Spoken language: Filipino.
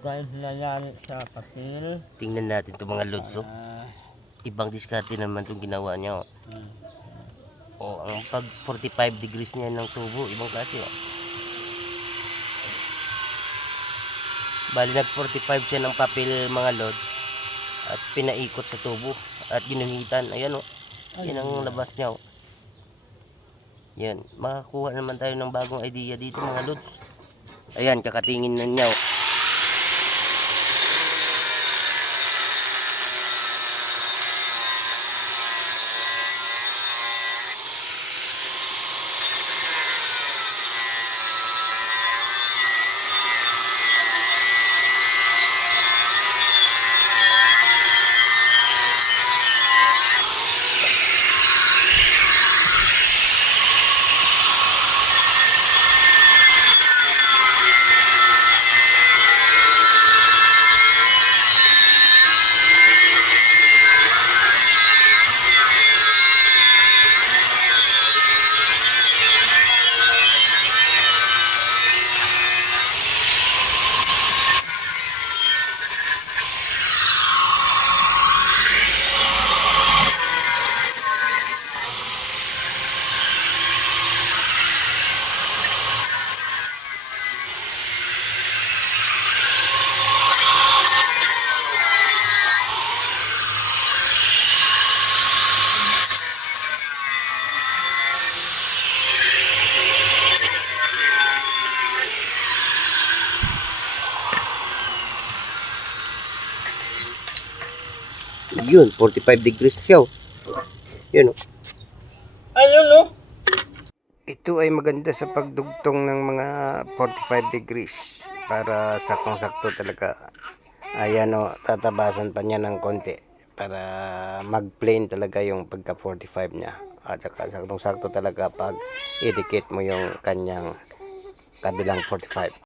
guys nangyari sa papel. Tingnan natin itong mga lods. Oh. Ah, Ibang diskarte naman itong ginawa niya. Oh. hmm. Oh, ang pag 45 degrees niya ng tubo, ibang klase. Oh. Bali nag 45 siya ng papel mga lods at pinaikot sa tubo at ginuhitan. Ayan oh. Yan ang labas niya oh. Yan, makakuha naman tayo ng bagong idea dito mga lods. Ayan, kakatingin na niya oh. Yun, 45 degrees siya. oh. Yun oh. Ayun oh. Ito ay maganda sa pagdugtong ng mga 45 degrees para saktong-sakto talaga. Ayan o, tatabasan pa niya ng konti para mag-plane talaga yung pagka 45 niya. At saka saktong-sakto talaga pag idikit mo yung kanyang kabilang 45.